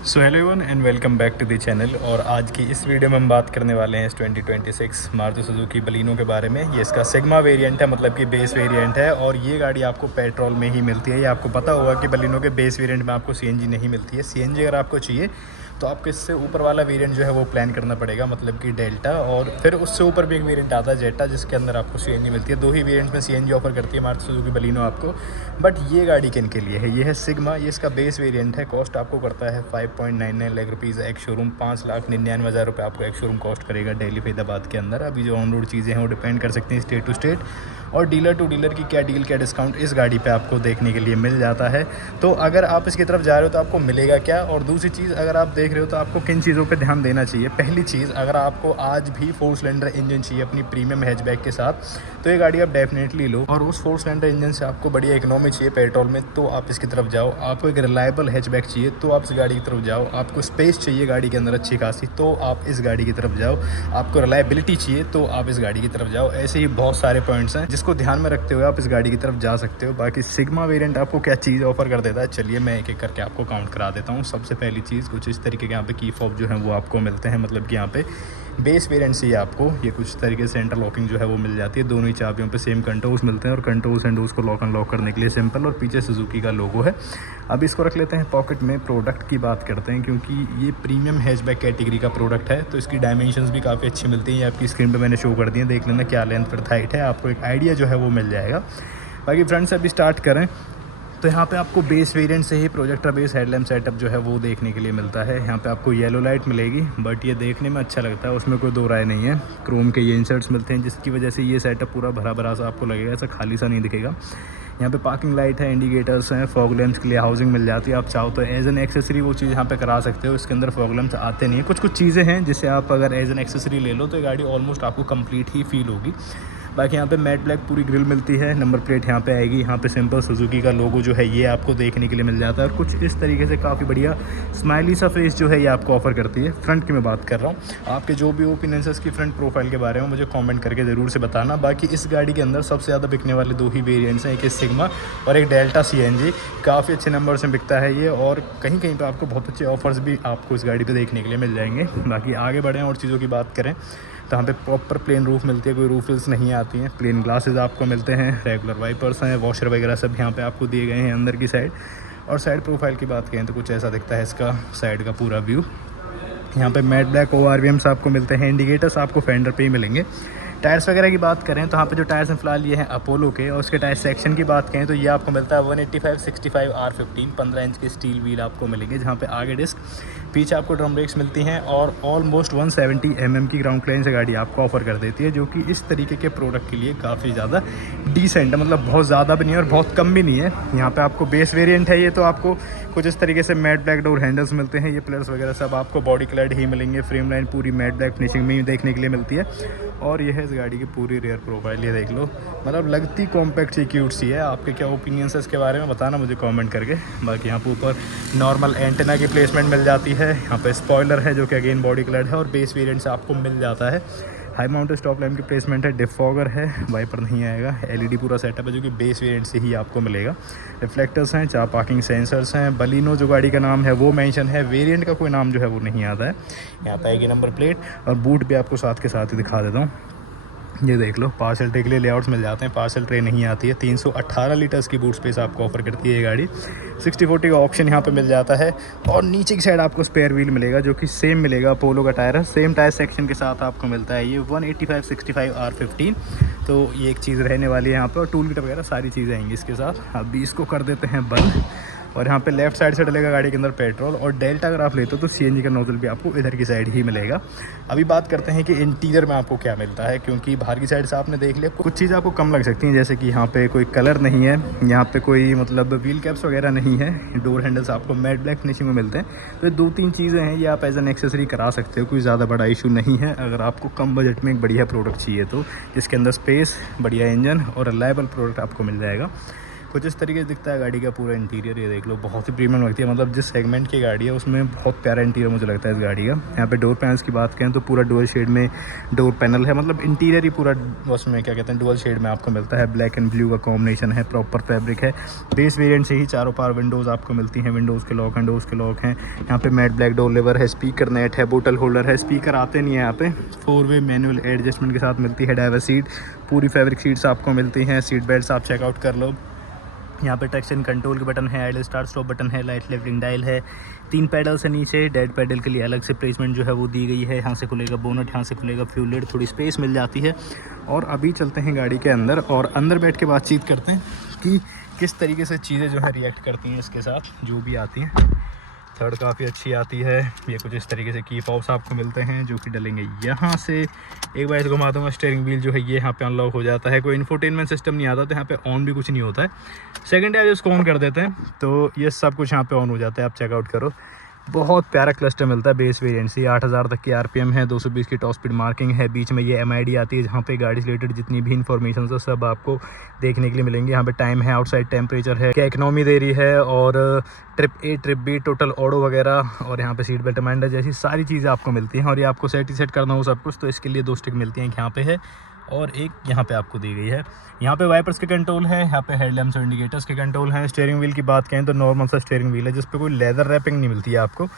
So hello everyone and welcome back to the channel. और आज की इस वीडियो में हम बात करने वाले हैं इस 2026 मारुति सुजुकी बलिनो के बारे में। ये इसका सिग्मा वेरिएंट है, मतलब कि बेस वेरिएंट है, और ये गाड़ी आपको पेट्रोल में ही मिलती है। ये आपको पता होगा कि बलिनो के बेस वेरिएंट में आपको सीएनजी नहीं मिलती है। सीएनजी अगर आपको चाहिए तो आपको इससे ऊपर वाला वेरिएंट जो है वो प्लान करना पड़ेगा, मतलब कि डेल्टा, और फिर उससे ऊपर भी एक वेरिएंट आता है जेटा, जिसके अंदर आपको सीएनजी मिलती है। दो ही वेरिएंट्स में सीएनजी ऑफर करती है मारुति सुजुकी बलिनो आपको। बट ये गाड़ी किन के लिए है? ये है सिग्मा। ये इसका बेस वेरिएंट है। कॉस्ट आपको करता है 5.99 लाख रुपीज़ एक शोरूम। 5,99,000 रुपये आपको एक शोरूम कॉस्ट करेगा दिल्ली फरीदाबाद के अंदर। अभी जो ऑन रोड चीज़ें हैं वो डिपेंड कर सकती हैं स्टेट टू स्टेट, और डीलर टू डीलर की क्या डील, क्या डिस्काउंट इस गाड़ी पे आपको देखने के लिए मिल जाता है। तो अगर आप इसकी तरफ जा रहे हो तो आपको मिलेगा क्या, और दूसरी चीज़ अगर आप देख रहे हो तो आपको किन चीज़ों पे ध्यान देना चाहिए। पहली चीज़, अगर आपको आज भी 4 सिलेंडर इंजन चाहिए अपनी प्रीमियम हैचबैक के साथ, तो ये गाड़ी आप डेफिनेटली लो। और उस 4 सिलेंडर इंजन से आपको बढ़िया इकोनॉमी चाहिए पेट्रोल में, तो आप इसकी तरफ जाओ। आपको एक रिलायबल हैचबैक चाहिए तो आप इस गाड़ी की तरफ जाओ। आपको स्पेस चाहिए गाड़ी के अंदर अच्छी खासी, तो आप इस गाड़ी की तरफ जाओ। आपको रिलायबिलिटी चाहिए तो आप इस गाड़ी की तरफ जाओ। ऐसे ही बहुत सारे पॉइंट्स हैं जिसको ध्यान में रखते हुए आप इस गाड़ी की तरफ जा सकते हो। बाकी सिग्मा वेरिएंट आपको क्या चीज़ ऑफर कर देता है, चलिए मैं एक एक करके आपको काउंट करा देता हूँ। सबसे पहली चीज़, कुछ इस तरीके के यहाँ पे की फॉब जो है वो आपको मिलते हैं, मतलब कि यहाँ पे बेस वेरिएंट से ही आपको ये कुछ तरीके से सेंटर लॉकिंग जो है वो मिल जाती है। दोनों ही चाबियों पे सेम कंट्रोल्स मिलते हैं, और कंट्रोल्स एंड उसको लॉक अनलॉक करने के लिए सिंपल, और पीछे सुजुकी का लोगो है। अब इसको रख लेते हैं पॉकेट में। प्रोडक्ट की बात करते हैं, क्योंकि ये प्रीमियम हैचबैक कैटेगरी का प्रोडक्ट है, तो इसकी डायमेंशंस भी काफ़ी अच्छी मिलती हैं। ये आपकी स्क्रीन पे मैंने शो कर दी है, देख लेना क्या लेंथ पर हाइट है, आपको एक आइडिया जो है वो मिल जाएगा। बाकी फ्रेंड से अभी स्टार्ट करें तो यहाँ पे आपको बेस वेरिएंट से ही प्रोजेक्टर बेस हेडलैम्प सेटअप जो है वो देखने के लिए मिलता है। यहाँ पे आपको येलो लाइट मिलेगी, बट ये देखने में अच्छा लगता है, उसमें कोई दो राय नहीं है। क्रोम के ये इंसर्ट्स मिलते हैं, जिसकी वजह से ये सेटअप पूरा भरा भरा सा आपको लगेगा, ऐसा खाली सा नहीं दिखेगा। यहाँ पे पार्किंग लाइट है, इंडिकेटर्स हैं, फॉग लैंप्स के लिए हाउसिंग मिल जाती है। आप चाहो तो एज एन एक्सेसरी वो चीज़ यहाँ पे करा सकते हो। इसके अंदर फॉग लैंप्स आते नहीं हैं। कुछ कुछ चीज़ें हैं जिसे आप अगर एज एन एक्सेसरी ले लो तो ये गाड़ी ऑलमोस्ट आपको कंप्लीट ही फील होगी। बाकी यहाँ पे मैट ब्लैक पूरी ग्रिल मिलती है। नंबर प्लेट यहाँ पे आएगी। यहाँ पे सिंपल सुजुकी का लोगो जो है ये आपको देखने के लिए मिल जाता है, और कुछ इस तरीके से काफ़ी बढ़िया स्माइली सा फेस जो है ये आपको ऑफर करती है। फ्रंट की मैं बात कर रहा हूँ। आपके जो भी ओपिनियंस है इसकी फ्रंट प्रोफाइल के बारे में मुझे कमेंट करके ज़रूर से बताना। बाकी इस गाड़ी के अंदर सबसे ज़्यादा बिकने वाले दो ही वेरिएंट्स हैं, एक सिग्मा और एक डेल्टा सीएनजी। काफ़ी अच्छे नंबर से बिकता है ये, और कहीं कहीं पर आपको बहुत अच्छे ऑफर्स भी आपको इस गाड़ी पर देखने के लिए मिल जाएंगे। बाकी आगे बढ़ें और चीज़ों की बात करें तो यहाँ पे प्रॉपर प्लेन रूफ मिलती है, कोई रूफिल्स नहीं आती हैं। प्लेन ग्लासेस आपको मिलते हैं, रेगुलर वाइपर्स हैं, वॉशर वगैरह सब यहाँ पे आपको दिए गए हैं अंदर की साइड। और साइड प्रोफाइल की बात करें तो कुछ ऐसा दिखता है इसका साइड का पूरा व्यू। यहाँ पे मैट ब्लैक ORVMs आपको मिलते हैं। इंडिकेटर्स आपको फेंडर पे ही मिलेंगे। टायर्स वगैरह की बात करें तो यहाँ पे जो टायर्स हैं फिलहाल ये हैं अपोलो के, और उसके टायर सेक्शन की बात करें तो ये आपको मिलता है 185/65 R15 15 इंच के स्टील व्हील आपको मिलेंगे, जहाँ पे आगे डिस्क, पीछे आपको ड्रम ब्रेक्स मिलती हैं, और ऑलमोस्ट 170 mm की ग्राउंड क्लियरेंस से गाड़ी आपको ऑफर कर देती है, जो कि इस तरीके के प्रोडक्ट के लिए काफ़ी ज़्यादा डिसेंट है। मतलब बहुत ज़्यादा भी नहीं है और बहुत कम भी नहीं है। यहाँ पर आपको बेस वेरियंट है ये, तो आपको कुछ इस तरीके से मैट ब्लैक डोर हैंडल्स मिलते हैं। ये प्लस वगैरह सब आपको बॉडी क्लैड ही मिलेंगे। फ्रेम लाइन पूरी मैट ब्लैक फिनिशिंग में ही देखने के लिए मिलती है। और ये है इस गाड़ी की पूरी रियर प्रोफाइल, ये देख लो। मतलब लगती कॉम्पैक्ट सी, क्यूट सी है। आपके क्या ओपिनियंस है इसके बारे में बताना मुझे कमेंट करके। बाकी यहाँ पे ऊपर नॉर्मल एंटेना की प्लेसमेंट मिल जाती है। यहाँ पे स्पॉइलर है जो कि अगेन बॉडी क्लैड है, और बेस वेरिएंट से आपको मिल जाता है। हाई माउंटेड स्टॉप लैम्प की प्लेसमेंट है, डिफॉगर है, वाइपर नहीं आएगा, LED पूरा सेटअप है जो कि बेस वेरिएंट से ही आपको मिलेगा। रिफ्लेक्टर्स हैं, 4 पार्किंग सेंसर्स हैं। बलिनो जो गाड़ी का नाम है वो मेंशन है, वेरिएंट का कोई नाम जो है वो नहीं आता है। यहाँ पे आएगी नंबर प्लेट, और बूट भी आपको साथ के साथ ही दिखा देता हूँ। ये देख लो, पार्सल ट्रे के लिए लेआउट्स मिल जाते हैं। पार्सल ट्रे नहीं आती है। 318 लीटर्स की बूट स्पेस आपको ऑफर करती है ये गाड़ी। 60/40 का ऑप्शन यहाँ पे मिल जाता है, और नीचे की साइड आपको स्पेयर व्हील मिलेगा जो कि सेम मिलेगा। अपोलो का टायर है, सेम टायर सेक्शन के साथ आपको मिलता है। ये 185/65 R15, तो ये एक चीज़ रहने वाली है यहाँ पे, और टूल किट वगैरह सारी चीज़ें आएंगी इसके साथ। अभी इसको कर देते हैं बंद, और यहाँ पे लेफ्ट साइड से डलेगा गाड़ी के अंदर पेट्रोल। और डेल्टा अगर आप लेते हो तो CNG का नोजल भी आपको इधर की साइड ही मिलेगा। अभी बात करते हैं कि इंटीरियर में आपको क्या मिलता है, क्योंकि बाहर की साइड से आपने देख लिया कुछ चीज़ आपको कम लग सकती हैं, जैसे कि यहाँ पे कोई कलर नहीं है, यहाँ पे कोई मतलब व्हील कैप्स वगैरह नहीं है, डोर हैंडल्स आपको मैट ब्लैक फिनिशिंग में मिलते हैं। तो 2-3 चीज़ें हैं, ये आप एज एन एक्सेसरी करा सकते हो, कोई ज़्यादा बड़ा इशू नहीं है। अगर आपको कम बजट में एक बढ़िया प्रोडक्ट चाहिए तो, जिसके अंदर स्पेस, बढ़िया इंजन और रिलायबल प्रोडक्ट आपको मिल जाएगा। कुछ इस तरीके से दिखता है गाड़ी का पूरा इंटीरियर। ये देख लो, बहुत ही प्रीमियम लगती है, मतलब जिस सेगमेंट की गाड़ी है उसमें बहुत प्यारा इंटीरियर मुझे लगता है इस गाड़ी का। यहाँ पे डोर पैनल्स की बात करें तो पूरा डुअल शेड में डोर पैनल है, मतलब इंटीरियर ही पूरा उसमें क्या कहते हैं डुअल शेड में आपको मिलता है। ब्लैक एंड ब्लू का कॉम्बिनेशन है, प्रॉपर फैब्रिक है। बेस वेरिएंट से ही चारों पार विंडोज़ आपको मिलती हैं, विंडोज़ के लॉक एंड डोर्स के लॉक हैं। यहाँ पे मैट ब्लैक डोर लेवर है, स्पीकर नेट है, बोतल होल्डर है। स्पीकर आते नहीं है यहाँ पे। 4-वे मैनुअल एडजस्टमेंट के साथ मिलती है ड्राइवर सीट, पूरी फैब्रिक सीट्स आपको मिलती हैं। सीट बेल्ट्स आप चेकआउट कर लो। यहाँ पे ट्रैक्शन कंट्रोल के बटन है, आइडल स्टार्ट स्टॉप बटन है, लाइट लिफ्टिंग डायल है, 3 पैडल्स है नीचे। डेड पैडल के लिए अलग से प्लेसमेंट जो है वो दी गई है। यहाँ से खुलेगा बोनट, यहाँ से खुलेगा फ्यूल लिड, थोड़ी स्पेस मिल जाती है। और अभी चलते हैं गाड़ी के अंदर और अंदर बैठ के बातचीत करते हैं कि किस तरीके से चीज़ें जो है रिएक्ट करती हैं इसके साथ जो भी आती हैं। थर्ड काफ़ी अच्छी आती है। ये कुछ इस तरीके से की फॉब्स आपको मिलते हैं जो कि डलेंगे यहाँ से। एक बार इसको घुमा दूँगा, स्टीयरिंग व्हील जो है ये यहाँ पे अनलॉक हो जाता है। कोई इन्फोटेनमेंट सिस्टम नहीं आता, तो यहाँ पे ऑन भी कुछ नहीं होता है। सेकंड टाइम इसको ऑन कर देते हैं तो ये सब कुछ यहाँ पे ऑन हो जाता है। आप चेकआउट करो, बहुत प्यारा क्लस्टर मिलता है बेस वेरिएंट से। 8000 तक की आरपीएम है, 220 की टॉप स्पीड मार्किंग है। बीच में ये MID आती है जहाँ पे गाड़ी से रिलेटेड जितनी भी इन्फॉर्मेशन है सब आपको देखने के लिए मिलेंगे। यहाँ पे टाइम है, आउटसाइड टेम्परेचर है, क्या इकोनॉमी दे रही है, और trip A trip B total auto वगैरह, और यहाँ पे सीट बेल्ट रिमाइंडर जैसी सारी चीज़ें आपको मिलती हैं। और ये आपको सेट करना हो सब कुछ तो इसके लिए 2 स्टिक मिलती हैं, यहाँ पे है और एक यहाँ पे आपको दी गई है। यहाँ पे वाइपर्स के कंट्रोल है, यहाँ पे हेडलैम्प्स और इंडिकेटर्स के कंट्रोल हैं। स्टीयरिंग व्हील की बात करें तो नॉर्मल सा स्टीयरिंग व्हील है जिस पे कोई लेदर रैपिंग नहीं मिलती है आपको।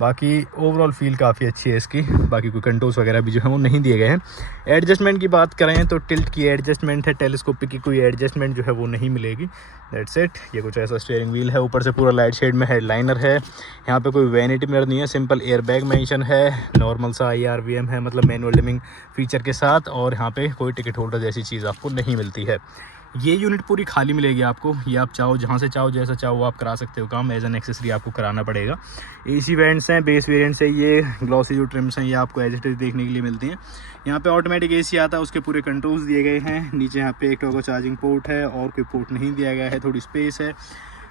बाकी ओवरऑल फील काफ़ी अच्छी है इसकी। बाकी कोई कंट्रोल्स वगैरह भी जो है वो नहीं दिए गए हैं। एडजस्टमेंट की बात करें तो टिल्ट की एडजस्टमेंट है, टेलीस्कोपिक की कोई एडजस्टमेंट जो है वो नहीं मिलेगी। That's it. ये कुछ ऐसा स्टीयरिंग व्हील है, ऊपर से पूरा लाइट शेड में हेडलाइनर है। यहाँ पे कोई वैनिटी मिरर नहीं है, सिंपल एयरबैग मेंशन है, नॉर्मल सा IRVM है, मतलब मैनुअल डिमिंग फीचर के साथ। और यहाँ पे कोई टिकट होल्डर जैसी चीज़ आपको नहीं मिलती है। ये यूनिट पूरी खाली मिलेगी आपको। ये आप चाहो जहाँ से चाहो जैसा चाहो वो आप करा सकते हो काम, एज एन एक्सेसरी आपको कराना पड़ेगा। AC वेंट्स हैं, बेस वेरिएंट से ये ग्लॉसी जो ट्रिम्स हैं ये आपको एज इट इज देखने के लिए मिलती हैं। यहाँ पे ऑटोमेटिक AC आता है, उसके पूरे कंट्रोल्स दिए गए हैं। नीचे यहाँ पे एक टॉगल चार्जिंग पोर्ट है और कोई पोर्ट नहीं दिया गया है, थोड़ी स्पेस है।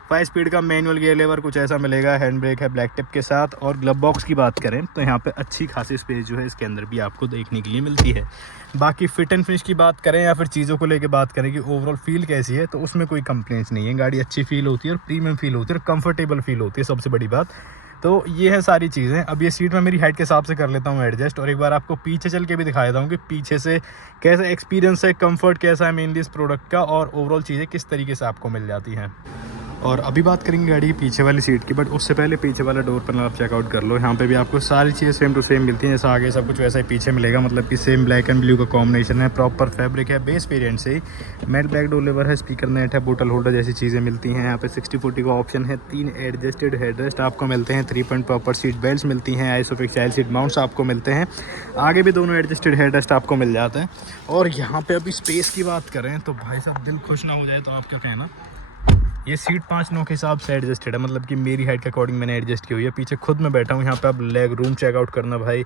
5 स्पीड का मैनुअल गियर लेवर कुछ ऐसा मिलेगा, हैंड ब्रेक है ब्लैक टिप के साथ। और ग्लव बॉक्स की बात करें तो यहाँ पे अच्छी खासी स्पेस जो है इसके अंदर भी आपको देखने के लिए मिलती है। बाकी फिट एंड फिनिश की बात करें या फिर चीज़ों को लेके बात करें कि ओवरऑल फील कैसी है, तो उसमें कोई कंप्लेंट्स नहीं है। गाड़ी अच्छी फील होती है और प्रीमियम फील होती है और कंफर्टेबल फील होती है, सबसे बड़ी बात तो ये है सारी चीज़ें। अब ये सीट मैं मेरी हाइट के हिसाब से कर लेता हूँ एडजस्ट, और एक बार आपको पीछे चल के भी दिखा देता हूँ कि पीछे से कैसा एक्सपीरियंस है, कंफर्ट कैसा है मेनली इस प्रोडक्ट का, और ओवरऑल चीज़ें किस तरीके से आपको मिल जाती हैं। और अभी बात करेंगे गाड़ी की पीछे वाली सीट की, बट उससे पहले पीछे वाला डोर पैनल आप चेकआउट कर लो। यहाँ पे भी आपको सारी चीज़ें सेम टू सेम मिलती हैं, जैसा आगे सब कुछ वैसा ही पीछे मिलेगा, मतलब कि सेम ब्लैक एंड ब्लू का कॉम्बिनेशन है, प्रॉपर फैब्रिक है बेस वेरिएंट से ही। मैट ब्लैक डोर लेवर है, स्पीकर नेट है, बोतल होल्डर जैसी चीज़ें मिलती हैं। यहाँ पे 60/40 का ऑप्शन है, 3 एडजस्टेड हेडरेस्ट आपको मिलते हैं, 3 पॉइंट प्रॉपर सीट बेल्ट मिलती हैं, आइसोफिक्स चाइल्ड सीट माउंट्स आपको मिलते हैं। आगे भी दोनों एडजस्टेड हेडरेस्ट आपको मिल जाते हैं। और यहाँ पे अभी स्पेस की बात करें तो भाई साहब दिल खुश ना हो जाए तो आप क्या कहना, ये सीट 5-9 के हिसाब से एडजस्टेड है, मतलब कि मेरी हाइट के अकॉर्डिंग मैंने एडजस्ट की हुई है। पीछे खुद मैं बैठा हूँ, यहाँ पे आप लेग रूम चेकआउट करना भाई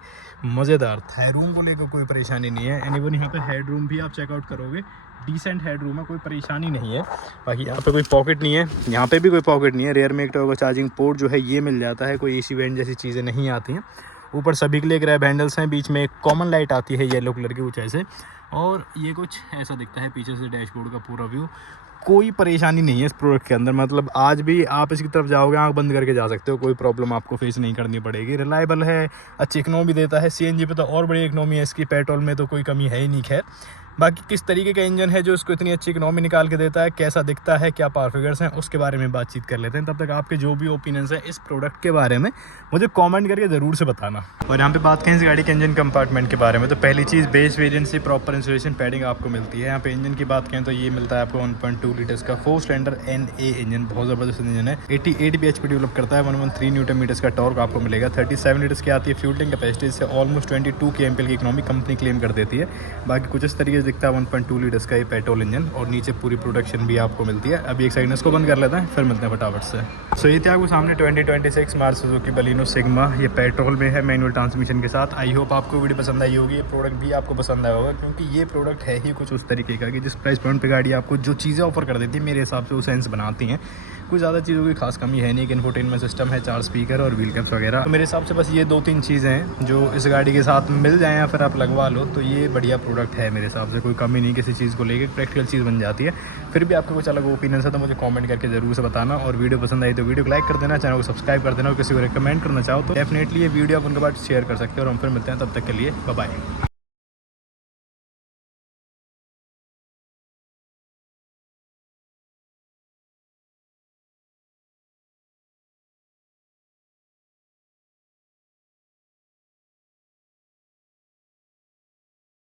मज़ेदार। थाई रूम को लेकर कोई परेशानी नहीं है। एनीवन यहाँ पे हेड रूम भी आप चेकआउट करोगे, डिसेंट हेड रूम है, कोई परेशानी नहीं है। बाकी यहाँ पे कोई पॉकेट नहीं है, यहाँ पे भी कोई पॉकेट नहीं है। रेयर में एक टॉगल चार्जिंग पोर्ट जो है ये मिल जाता है, कोई AC वेंट जैसी चीज़ें नहीं आती हैं। ऊपर सभी के लिए ग्रैब हैंडल्स हैं, बीच में एक कॉमन लाइट आती है येलो कलर की कुछ ऐसे, और ये कुछ ऐसा दिखता है पीछे से डैशबोर्ड का पूरा व्यू। कोई परेशानी नहीं है इस प्रोडक्ट के अंदर, मतलब आज भी आप इसकी तरफ जाओगे आंख बंद करके जा सकते हो, कोई प्रॉब्लम आपको फेस नहीं करनी पड़ेगी। रिलायबल है, अच्छी इकनॉमी देता है। CNG पे तो और बड़ी इकनॉमी है इसकी, पेट्रोल में तो कोई कमी है ही नहीं। खैर बाकी किस तरीके का इंजन है जो इसको इतनी अच्छी इकनॉमी निकाल के देता है, कैसा दिखता है, क्या पावर फिगर्स हैं, उसके बारे में बातचीत कर लेते हैं। तब तक आपके जो भी ओपिनियंस हैं इस प्रोडक्ट के बारे में मुझे कमेंट करके ज़रूर से बताना। और यहाँ पे बात करें इस गाड़ी के इंजन कंपार्टमेंट के बारे में, तो पहली चीज़ बेस वेरिएंट से प्रॉपर इंसुलेशन पैडिंग आपको मिलती है। यहाँ पे इंजन की बात करें तो ये मिलता है आपको 1.2 लीटर्स का 4 सिलेंडर NA इंजन, बहुत ज़बरदस्त इंजन है। 88 bhp डेवलप करता है, 113 न्यूटन मीटर्स का टॉर्क आपको मिलेगा। 37 लीटर्स की आती है फ्यूल टैंक कैपेसिटी से, ऑलमोस्ट 22 kmpl की इकनॉमी कंपनी क्लेम कर देती है। बाकी कुछ इस तरीके से दिखता है 1.2 लीटर्स का ये पेट्रोल इंजन, और नीचे पूरी प्रोडक्शन भी आपको मिलती है। अभी एक सेकंड इसको बंद कर लेते हैं, फिर मिलते हैं फटाफट से। सो ये थे आपको सामने 2026 मारुति सुजुकी बलिनो सिग्मा, ये पेट्रोल में है मैनुअल ट्रांसमिशन के साथ। आई होप आपको वीडियो पसंद आई होगी, ये प्रोडक्ट भी आपको पसंद आया होगा, क्योंकि ये प्रोडक्ट है ही कुछ उस तरीके का कि जिस प्राइस पॉइंट पे गाड़ी आपको जो चीज़ें ऑफर कर देती है मेरे हिसाब से वो सेंस बनाती हैं। कुछ ज़्यादा चीज़ों की खास कमी है नहीं कि इंफोटेनमेंट सिस्टम है, 4 स्पीकर और व्हील कैप्स वगैरह। तो मेरे हिसाब से बस ये 2-3 चीज़ें हैं जो इस गाड़ी के साथ मिल जाएँ या फिर आप लगवा लो तो ये बढ़िया प्रोडक्ट है मेरे हिसाब से। कोई कमी नहीं किसी चीज़ को लेकर, प्रैक्टिकल चीज़ बन जाती है। फिर भी आपका कुछ अलग ओपिनियन है तो मुझे कमेंट करके ज़रूर से बताना, और वीडियो पसंद आई तो वीडियो को लाइक कर देना, चैनल को सब्सक्राइब कर देना, और किसी को रिकमेंड करना चाहो तो डेफिनेटली ये वीडियो आप उनके पास शेयर कर सकते हो। और हम फिर मिलते हैं, तब तक के लिए बाय बाय।